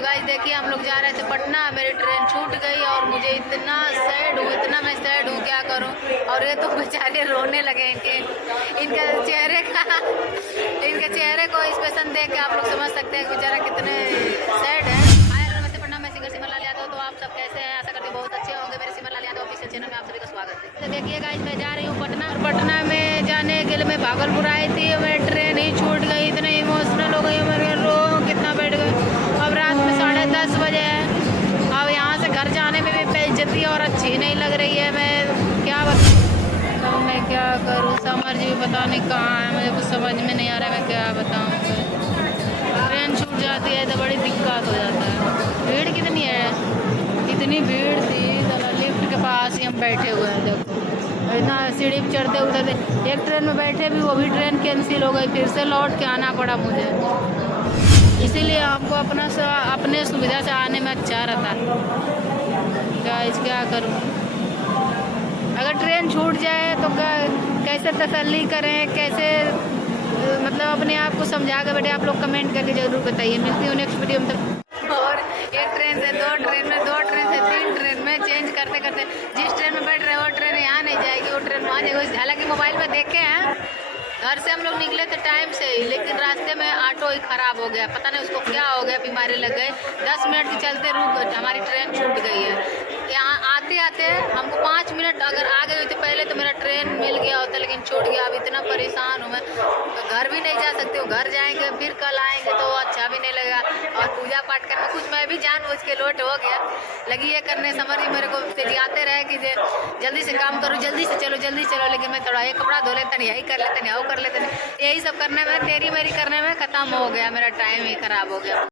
तो गाइस देखिए हम लोग जा रहे थे पटना, मेरी ट्रेन छूट गई और मुझे इतना सैड हूँ, इतना मैं सैड हूँ क्या करूँ। और ये तो बेचारे रोने लगे इनके चेहरे को एक्सप्रेशन देख के आप लोग समझ सकते हैं कि बेचारा कितने सैड है। हाय हेलो नमस्ते पटना, मैं सिंगर सिमरलाल यादव। तो आप सब कैसे हैं? आशा करती हूँ बहुत अच्छे होंगे। मेरे सिमरलाल यादव ऑफिशियल चैनल में आप सभी का स्वागत है। तो देखिए गाइस मैं जा रही हूँ पटना, और पटना में जाने के लिए मैं भागलपुर आई थी, मेरी ट्रेन ही छूट गई। इतने इमोशनल हो गई मेरे, रो कितना बैठ गए। अब रात में 10:30 बजे है। अब यहाँ से घर जाने में भी बेइज्जती और अच्छी नहीं लग रही है। मैं क्या बताऊँ, तो मैं क्या करूँ, समर जी भी पता नहीं कहाँ है, मुझे कुछ समझ में नहीं आ रहा है मैं क्या बताऊँ। ट्रेन छूट जाती है तो बड़ी दिक्कत हो जाता है। भीड़ कितनी है, इतनी भीड़ थी, लिफ्ट के पास ही हम बैठे हुए हैं। देखो इतना सीढ़ी पर चढ़ते उतरते, एक ट्रेन में बैठे भी, वो भी ट्रेन कैंसिल हो गई, फिर से लौट के आना पड़ा मुझे। इसीलिए हमको अपने सुविधा से आने में अच्छा रहता है। क्या करूं, अगर ट्रेन छूट जाए तो कैसे तसल्ली करें, कैसे मतलब अपने आप को समझा कर बैठे। आप लोग कमेंट करके जरूर बताइए। मिलती हूँ नेक्स्ट वीडियो में। और एक ट्रेन से दो ट्रेन में, दो ट्रेन से तीन ट्रेन में चेंज करते करते जिस ट्रेन में बैठ रहे हैं वो ट्रेन यहाँ नहीं जाएगी, वो ट्रेन वहाँ जाएगी। हालांकि मोबाइल में देखे हैं, घर से हम लोग निकले थे टाइम से ही, लेकिन रास्ते में ऑटो ही खराब हो गया। पता नहीं उसको क्या हो गया, बीमारी लग गई। 10 मिनट के चलते रुक हमारी ट्रेन छूट गई है। यहाँ आते आते हमको 5 मिनट अगर आ गई होती पहले तो मेरा ट्रेन मिल गया होता, लेकिन छूट गया। अब इतना परेशान हूँ मैं, तो घर भी नहीं जा सकती हूँ। घर जाएंगे फिर कल आएंगे तो अच्छा भी नहीं लगेगा। और पूजा पाठ करने कुछ मैं भी जानबूझ के लोट हो गया लगी है करने। समझ मेरे को आते रहे कि जल्दी से काम करो, जल्दी से चलो, जल्दी चलो। लेकिन मैं थोड़ा ये कपड़ा धो लेता नहीं, यही कर लेते नहीं, वो कर लेते नहीं, यही सब करने में, तेरी मेरी करने में ख़त्म हो गया, मेरा टाइम ही ख़राब हो गया।